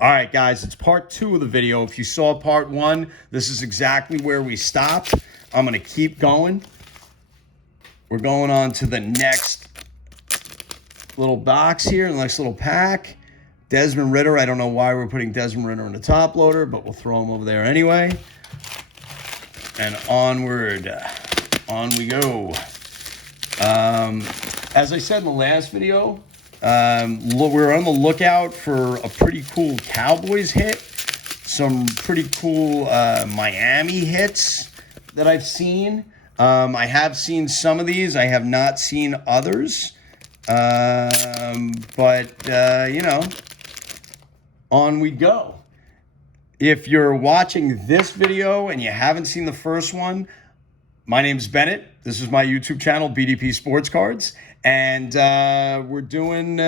All right, guys, it's part 2 of the video. If you saw part 1, this is exactly where we stopped. I'm going to keep going. We're going on to the next little box here, the next little pack. Desmond Ridder. I don't know why we're putting Desmond Ridder in the top loader, but we'll throw him over there anyway. And onward. On we go. As I said in the last video, we're on the lookout for a pretty cool Cowboys hit, some pretty cool Miami hits that I've seen. I have seen some of these. I have not seen others. You know, on we go. If you're watching this video and you haven't seen the first one, my name's Bennett. This is my YouTube channel, BDP Sports Cards. And we're doing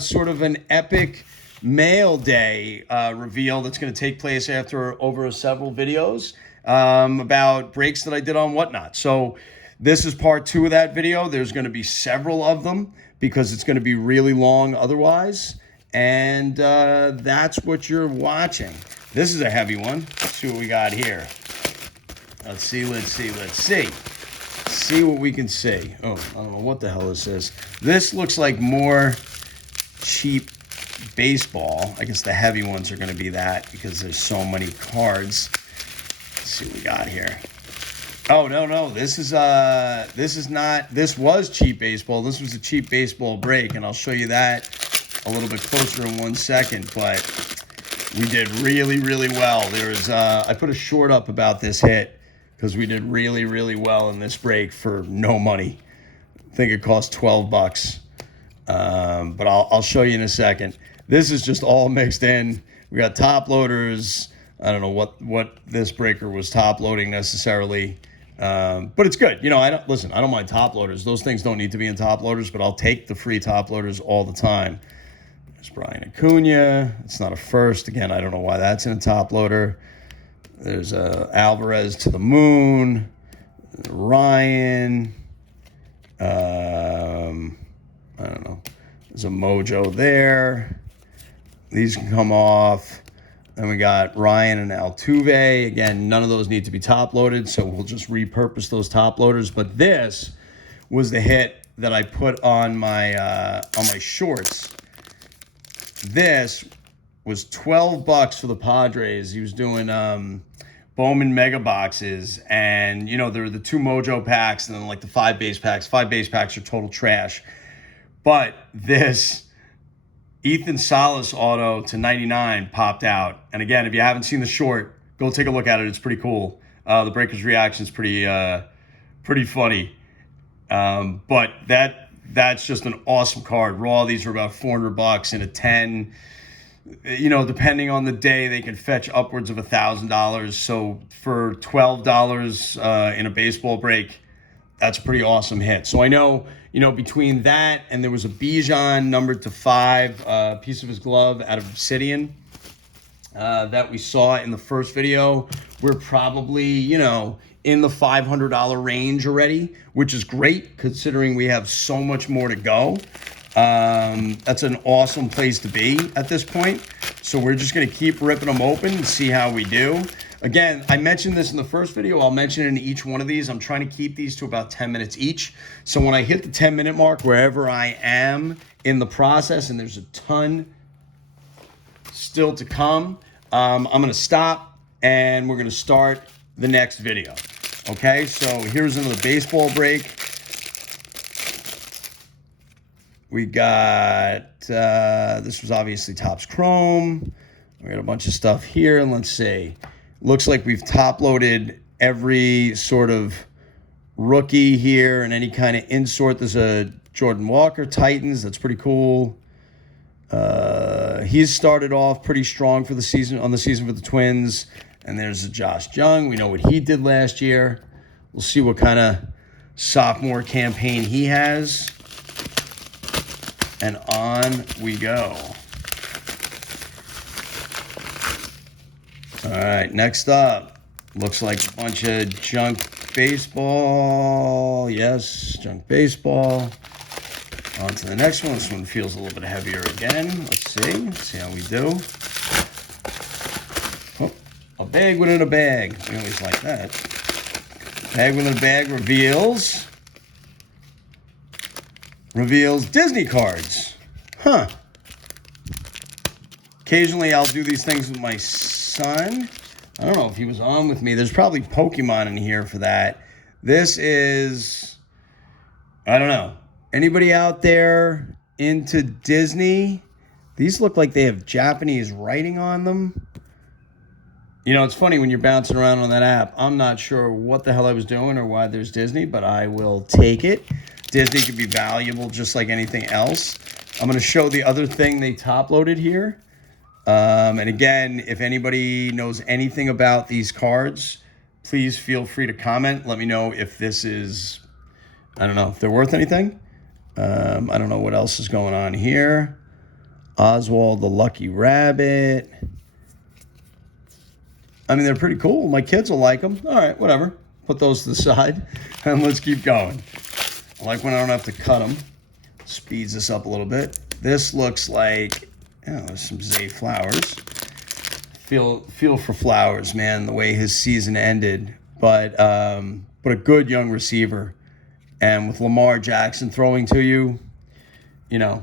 sort of an epic mail day reveal that's going to take place after over several videos about breaks that I did on Whatnot. So this is part 2 of that video. There's going to be several of them because it's going to be really long otherwise. And that's what you're watching. This is a heavy one. Let's see what we got here. Let's see. See what we can see. Oh, I don't know what the hell this is. This looks like more cheap baseball. I guess the heavy ones are going to be that because there's so many cards. Let's see what we got here. Oh, no. This was cheap baseball. This was a cheap baseball break, and I'll show you that a little bit closer in 1 second, but we did really, really well. I put a short up about this hit because we did really, really well in this break for no money. I think it cost $12. But I'll show you in a second. This is just all mixed in. We got top loaders. I don't know what this breaker was top loading necessarily. But it's good. You know, I don't mind top loaders. Those things don't need to be in top loaders, but I'll take the free top loaders all the time. There's Brian Acuna. It's not a first. Again, I don't know why that's in a top loader. There's Alvarez to the moon. Ryan. I don't know. There's a Mojo there. These can come off. Then we got Ryan and Altuve. Again, none of those need to be top loaded, so we'll just repurpose those top loaders. But this was the hit that I put on my shorts. This was $12 for the Padres. He was doing Bowman mega boxes, and you know there were the 2 Mojo packs and then like the 5 base packs. 5 base packs are total trash, but this Ethan Salas auto to 99 popped out. And again, if you haven't seen the short, go take a look at it. It's pretty cool. The breaker's reaction is pretty funny. But that's just an awesome card. Raw, these were about $400 in a 10. You know, depending on the day, they can fetch upwards of $1,000. So for $12 in a baseball break, that's a pretty awesome hit. So I know, you know, between that and there was a Bijan numbered to 5, piece of his glove out of Obsidian that we saw in the first video. We're probably, you know, in the $500 range already, which is great considering we have so much more to go. That's an awesome place to be at this point. So we're just going to keep ripping them open and see how we do. Again, I mentioned this in the first video. I'll mention it in each one of these. I'm trying to keep these to about 10 minutes each. So when I hit the 10-minute mark, wherever I am in the process, and there's a ton still to come, I'm going to stop and we're going to start the next video. Okay, so here's another baseball break. We got, this was obviously Topps Chrome. We got a bunch of stuff here, and let's see. Looks like we've top loaded every sort of rookie here and any kind of insert. There's a Jordan Walker Titans. That's pretty cool. He's started off pretty strong for the season, on the season for the Twins. And there's a Josh Jung. We know what he did last year. We'll see what kind of sophomore campaign he has. And on we go. All right, next up, looks like a bunch of junk baseball. Yes, junk baseball. On to the next one. This one feels a little bit heavier again. Let's see how we do. bag within a bag. We always like that. Bag within a bag reveals Disney cards. Huh. Occasionally I'll do these things with my son. I don't know if he was on with me. There's probably Pokemon in here for that. This is, I don't know. Anybody out there into Disney? These look like they have Japanese writing on them. You know, it's funny when you're bouncing around on that app. I'm not sure what the hell I was doing or why there's Disney, but I will take it. Disney could be valuable just like anything else. I'm going to show the other thing they top-loaded here. And again, if anybody knows anything about these cards, please feel free to comment. Let me know if this is, I don't know, if they're worth anything. I don't know what else is going on here. Oswald the Lucky Rabbit. I mean, they're pretty cool. My kids will like them. All right, whatever. Put those to the side, and let's keep going. I like when I don't have to cut them. Speeds this up a little bit. This looks like, oh, there's some Zay Flowers. Feel for Flowers, man, the way his season ended. But a good young receiver. And with Lamar Jackson throwing to you, you know,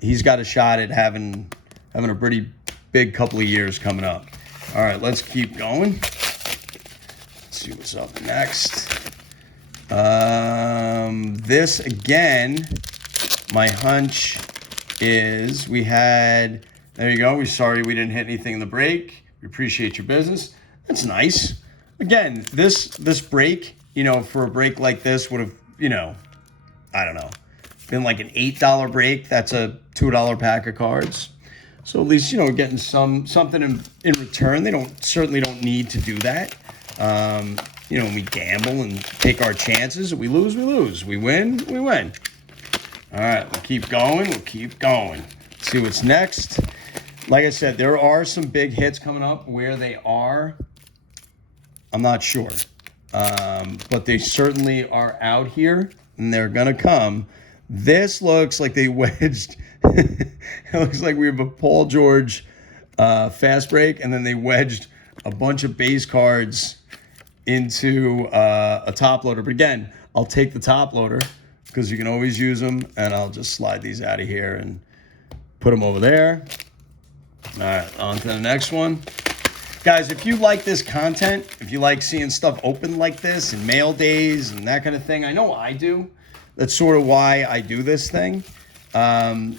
he's got a shot at having a pretty big couple of years coming up. All right, let's keep going. Let's see what's up next. This again, my hunch is there you go. We're sorry we didn't hit anything in the break. We appreciate your business. That's nice. Again, this break, you know, for a break like this would have, you know, I don't know, been like an $8 break. That's a $2 pack of cards. So at least, you know, we're getting something in return. They certainly don't need to do that. You know, we gamble and take our chances. If we lose, we lose. We win, we win. All right, we'll keep going. Let's see what's next. Like I said, there are some big hits coming up. Where they are, I'm not sure. But they certainly are out here, and they're going to come. This looks like they wedged. It looks like we have a Paul George fast break, and then they wedged a bunch of base cards into a top loader. But again, I'll take the top loader because you can always use them, and I'll just slide these out of here and put them over there. All right, on to the next one. Guys, if you like this content, if you like seeing stuff open like this and mail days and that kind of thing, I know I do. That's sort of why I do this thing. Then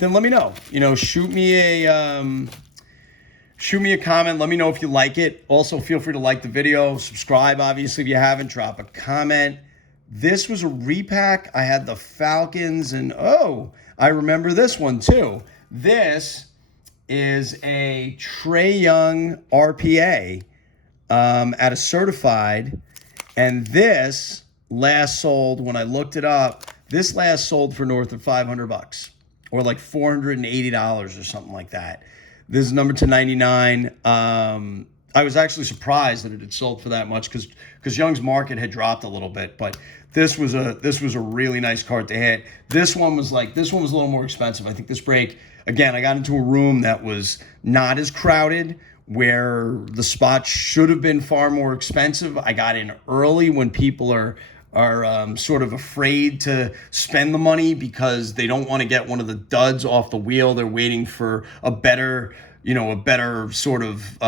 let me know. You know, shoot me a comment. Let me know if you like it. Also, feel free to like the video. Subscribe, obviously, if you haven't. Drop a comment. This was a repack. I had the Falcons, and oh, I remember this one too. This is a Trae Young RPA at a certified, and this last sold, when I looked it up, this last sold for north of $500 or like $480 or something like that. This is number 299. I was actually surprised that it had sold for that much because Young's market had dropped a little bit, but this was a really nice card to hit. This one was a little more expensive. I think this break, again, I got into a room that was not as crowded, where the spot should have been far more expensive. I got in early when people are sort of afraid to spend the money because they don't want to get one of the duds off the wheel. They're waiting for a better sort of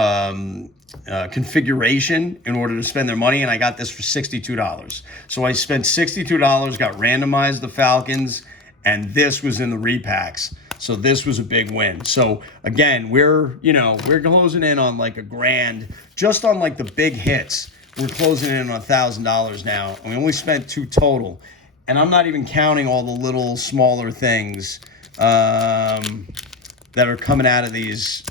configuration in order to spend their money. And I got this for $62. So I spent $62, got randomized the Falcons, and this was in the repacks. So this was a big win. So again, we're closing in on like $1,000 just on like the big hits. We're closing in on $1,000 now, and we only spent $2 total. And I'm not even counting all the little smaller things that are coming out of these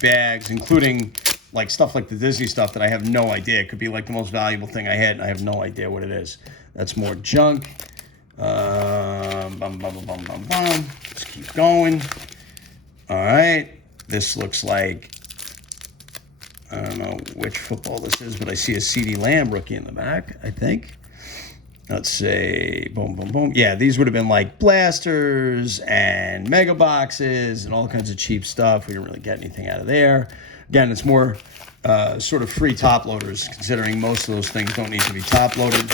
bags, including like stuff like the Disney stuff that I have no idea. It could be like the most valuable thing I had, and I have no idea what it is. That's more junk. Let's keep going. All right. This looks like, I don't know which football this is, but I see a CeeDee Lamb rookie in the back, I think. let's say, boom, boom, boom. Yeah, these would have been like blasters and mega boxes and all kinds of cheap stuff. We didn't really get anything out of there. Again, it's more sort of free top loaders, considering most of those things don't need to be top loaded.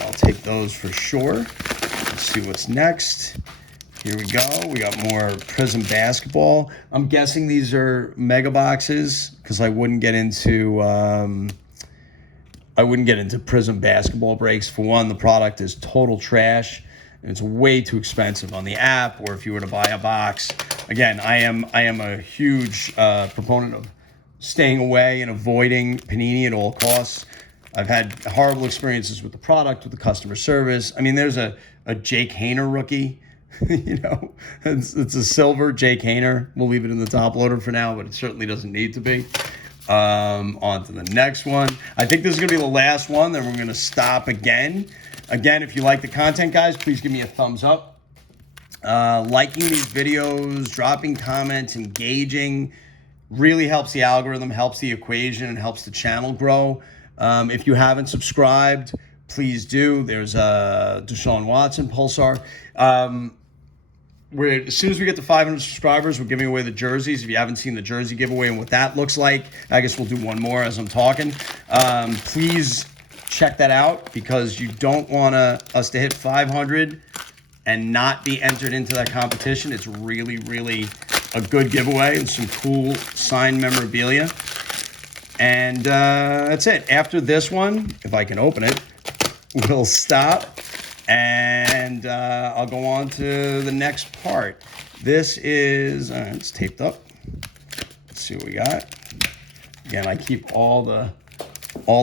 I'll take those for sure. Let's see what's next. Here we go. We got more Prism basketball. I'm guessing these are mega boxes because I wouldn't get into Prism basketball breaks. For one, the product is total trash and it's way too expensive on the app, or if you were to buy a box. Again, I am a huge proponent of staying away and avoiding Panini at all costs. I've had horrible experiences with the product, with the customer service. I mean, there's a Jake Hainer rookie. You know, it's a silver Jake Hainer. We'll leave it in the top loader for now, but it certainly doesn't need to be. On to the next one. I think this is going to be the last one. Then we're going to stop again. Again, if you like the content, guys, please give me a thumbs up. Liking these videos, dropping comments, engaging really helps the algorithm, helps the equation, and helps the channel grow. If you haven't subscribed, please do. There's Deshaun Watson, Pulsar. As soon as we get to 500 subscribers, we're giving away the jerseys. If you haven't seen the jersey giveaway and what that looks like, I guess we'll do one more as I'm talking. Please check that out because you don't want us to hit 500 and not be entered into that competition. It's really, really a good giveaway and some cool signed memorabilia. And that's it. After this one, if I can open it, we'll stop. And I'll go on to the next part. This is, it's taped up. Let's see what we got. Again, I keep all the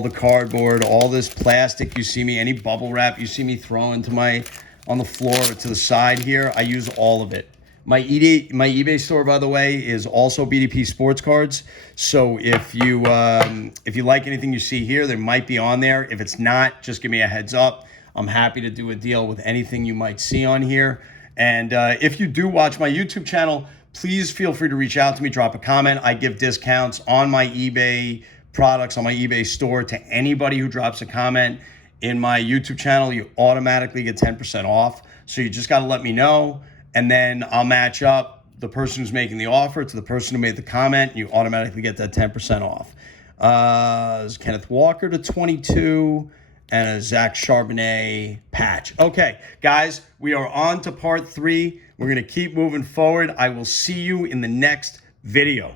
cardboard, all this plastic you see me, any bubble wrap you see me throw on the floor or to the side here, I use all of it. My eBay store, by the way, is also BDP Sports Cards. So if you like anything you see here, there might be on there. If it's not, just give me a heads up. I'm happy to do a deal with anything you might see on here. And if you do watch my YouTube channel, please feel free to reach out to me, drop a comment. I give discounts on my eBay products, on my eBay store to anybody who drops a comment in my YouTube channel. You automatically get 10% off. So you just got to let me know. And then I'll match up the person who's making the offer to the person who made the comment. You automatically get that 10% off. There's Kenneth Walker to 22. And a Zach Charbonnet patch. Okay, guys, we are on to part 3. We're going to keep moving forward. I will see you in the next video.